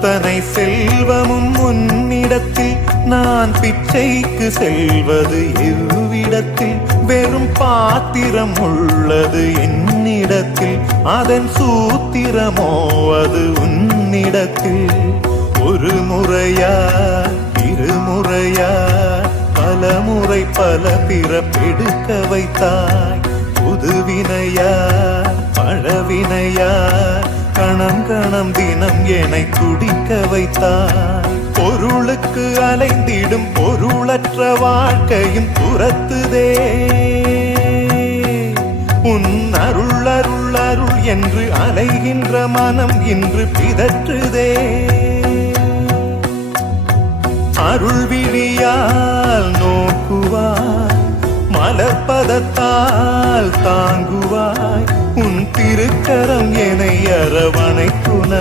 அத்தனை செல்வமும் உன்னிடத்தில் நான் பிச்சைக்கு செல்வது எவ்விடத்தில் வெறும் பாத்திரம் உள்ளது என்னிடத்தில் அதன் சூத்திரமோ அது உன்னிடத்தில் ஒரு முறையா இருமுறையா பல முறை பல பிறப்பெடுக்க வைத்தாய் புதுவினையா பழவினையா கணம் கணம் தினம் என்னை துடிக்க வைத்தாய் பொருளுக்கு அலைந்திடும் பொருளற்ற வாழ்க்கையும் துரத்துதே உன் அருள் அருள் அருள் என்று அலைகின்ற மனம் இன்று பிதற்றுதே அருள் விழியால் நோக்குவாய் மலர்பதத்தால் தாங்குவாய் உன் திருக்கரம் என்னை அரவணைத்துண